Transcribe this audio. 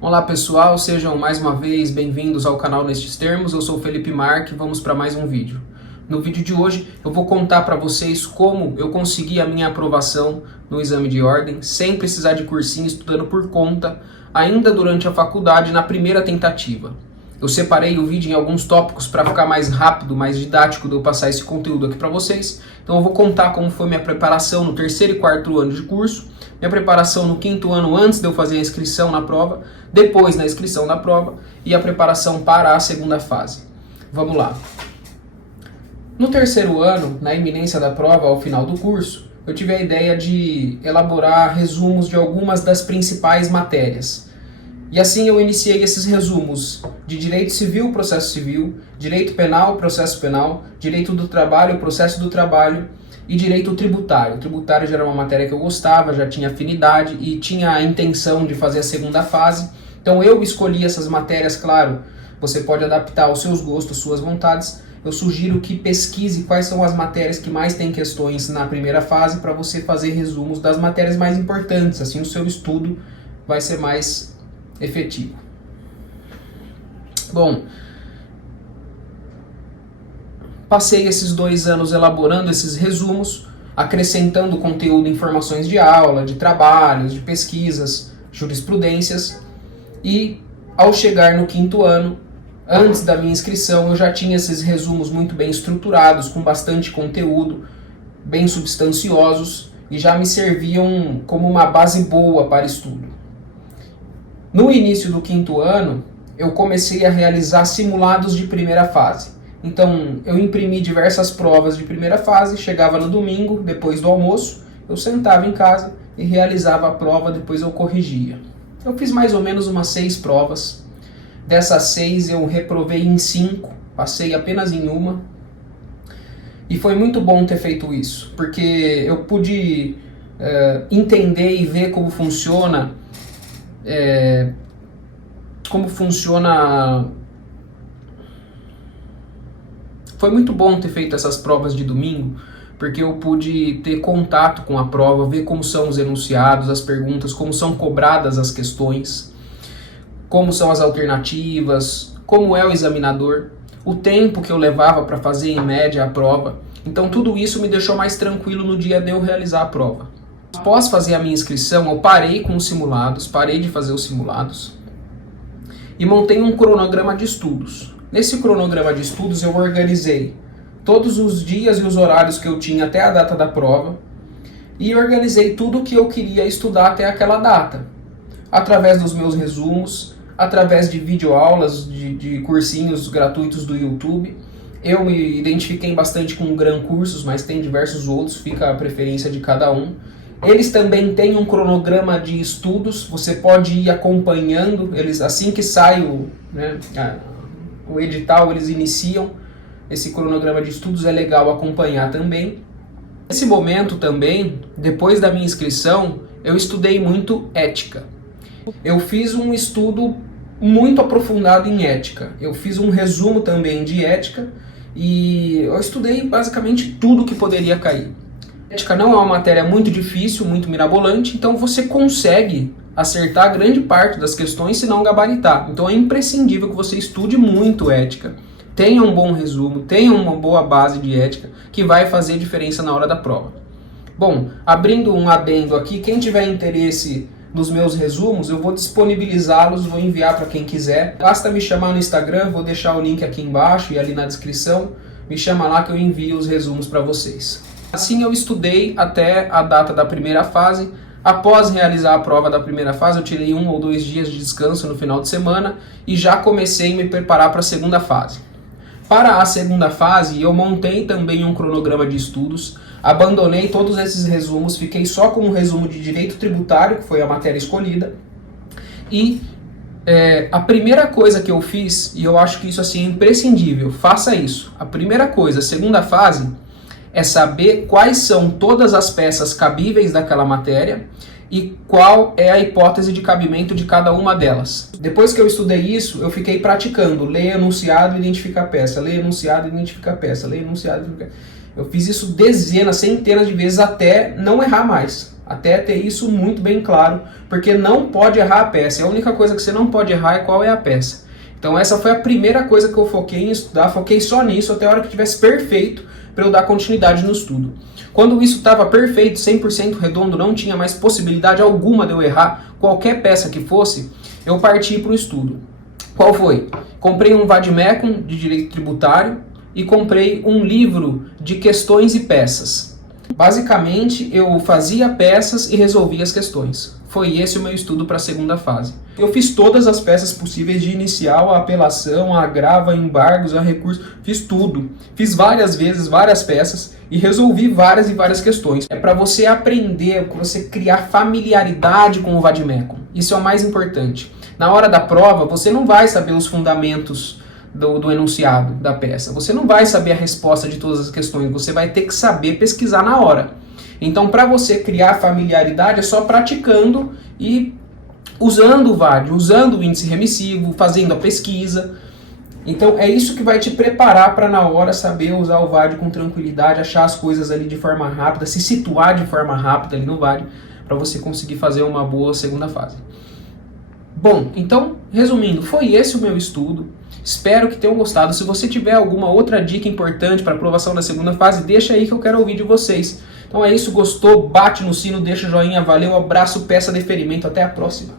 Olá pessoal, sejam mais uma vez bem-vindos ao canal Nestes Termos. Eu sou o Felipe Marque e vamos para mais um vídeo. No vídeo de hoje eu vou contar para vocês como eu consegui a minha aprovação no exame de ordem sem precisar de cursinho, estudando por conta, ainda durante a faculdade, na primeira tentativa. Eu separei o vídeo em alguns tópicos para ficar mais rápido, mais didático de eu passar esse conteúdo aqui para vocês. Então eu vou contar como foi minha preparação no terceiro e quarto ano de curso, minha preparação no quinto ano antes de eu fazer a inscrição na prova, depois na inscrição na prova e a preparação para a segunda fase. Vamos lá. No terceiro ano, na iminência da prova ao final do curso, eu tive a ideia de elaborar resumos de algumas das principais matérias. E assim eu iniciei esses resumos de Direito Civil, Processo Civil, Direito Penal, Processo Penal, Direito do Trabalho, Processo do Trabalho e Direito Tributário. O tributário já era uma matéria que eu gostava, já tinha afinidade e tinha a intenção de fazer a segunda fase. Então eu escolhi essas matérias, claro, você pode adaptar aos seus gostos, suas vontades. Eu sugiro que pesquise quais são as matérias que mais têm questões na primeira fase para você fazer resumos das matérias mais importantes, assim o seu estudo vai ser mais efetivo. Bom, passei esses 2 anos elaborando esses resumos, acrescentando conteúdo, informações de aula, de trabalhos, de pesquisas, jurisprudências, e ao chegar no quinto ano, antes da minha inscrição, eu já tinha esses resumos muito bem estruturados, com bastante conteúdo, bem substanciosos, e já me serviam como uma base boa para estudo. No início do quinto ano, eu comecei a realizar simulados de primeira fase. Então, eu imprimi diversas provas de primeira fase, chegava no domingo, depois do almoço, eu sentava em casa e realizava a prova, depois eu corrigia. Eu fiz mais ou menos umas 6 provas. Dessas 6 eu reprovei em 5, passei apenas em uma. E foi muito bom ter feito isso, porque eu pude entender e ver como funciona Foi muito bom ter feito essas provas de domingo, porque eu pude ter contato com a prova, ver como são os enunciados, as perguntas, como são cobradas as questões, como são as alternativas, como é o examinador, o tempo que eu levava para fazer em média a prova. Então tudo isso me deixou mais tranquilo no dia de eu realizar a prova. Após fazer a minha inscrição, eu parei com os simulados, parei de fazer os simulados e montei um cronograma de estudos. Nesse cronograma de estudos eu organizei todos os dias e os horários que eu tinha até a data da prova e organizei tudo o que eu queria estudar até aquela data, através dos meus resumos, através de videoaulas, de cursinhos gratuitos do YouTube. Eu me identifiquei bastante com o Gran Cursos, mas tem diversos outros, fica a preferência de cada um. Eles também têm um cronograma de estudos, você pode ir acompanhando, eles assim que sai o edital, eles iniciam esse cronograma de estudos, é legal acompanhar também. Nesse momento também, depois da minha inscrição, eu estudei muito ética. Eu fiz um estudo muito aprofundado em ética, eu fiz um resumo também de ética e eu estudei basicamente tudo que poderia cair. Ética não é uma matéria muito difícil, muito mirabolante, então você consegue acertar grande parte das questões se não gabaritar. Então é imprescindível que você estude muito ética, tenha um bom resumo, tenha uma boa base de ética, que vai fazer diferença na hora da prova. Bom, abrindo um adendo aqui, quem tiver interesse nos meus resumos, eu vou disponibilizá-los, vou enviar para quem quiser. Basta me chamar no Instagram, vou deixar o link aqui embaixo e ali na descrição. Me chama lá que eu envio os resumos para vocês. Assim eu estudei até a data da primeira fase. Após realizar a prova da primeira fase, eu tirei 1 ou 2 dias de descanso no final de semana e já comecei a me preparar para a segunda fase. Para a segunda fase, eu montei também um cronograma de estudos, abandonei todos esses resumos, fiquei só com um resumo de Direito Tributário, que foi a matéria escolhida, e a primeira coisa que eu fiz, e eu acho que isso assim, é imprescindível, faça isso. A primeira coisa, a segunda fase, é saber quais são todas as peças cabíveis daquela matéria e qual é a hipótese de cabimento de cada uma delas. Depois que eu estudei isso, eu fiquei praticando, ler enunciado e identificar peça, ler enunciado e identificar peça, ler enunciado e identificar. Eu fiz isso dezenas, centenas de vezes até não errar mais. Até ter isso muito bem claro, porque não pode errar a peça. A única coisa que você não pode errar é qual é a peça. Então essa foi a primeira coisa que eu foquei em estudar, foquei só nisso até a hora que tivesse perfeito para eu dar continuidade no estudo. Quando isso estava perfeito, 100% redondo, não tinha mais possibilidade alguma de eu errar qualquer peça que fosse, eu parti para o estudo. Qual foi? Comprei um vade-mecum de direito tributário e comprei um livro de questões e peças. Basicamente, eu fazia peças e resolvia as questões. Foi esse o meu estudo para a segunda fase. Eu fiz todas as peças possíveis de inicial, a apelação, a agravo, a embargos, a recurso, fiz tudo. Fiz várias vezes, várias peças e resolvi várias e várias questões. É para você aprender, para você criar familiaridade com o vade-mecum. Isso é o mais importante. Na hora da prova, você não vai saber os fundamentos do enunciado da peça. Você não vai saber a resposta de todas as questões, você vai ter que saber pesquisar na hora. Então, para você criar familiaridade, é só praticando e usando o VAD, usando o índice remissivo, fazendo a pesquisa. Então, é isso que vai te preparar para na hora saber usar o VAD com tranquilidade, achar as coisas ali de forma rápida, se situar de forma rápida ali no VAD, para você conseguir fazer uma boa segunda fase. Bom, então, resumindo, foi esse o meu estudo. Espero que tenham gostado. Se você tiver alguma outra dica importante para aprovação da segunda fase, deixa aí que eu quero ouvir de vocês. Então é isso, gostou? Bate no sino, deixa o joinha, valeu, abraço, peça deferimento, até a próxima.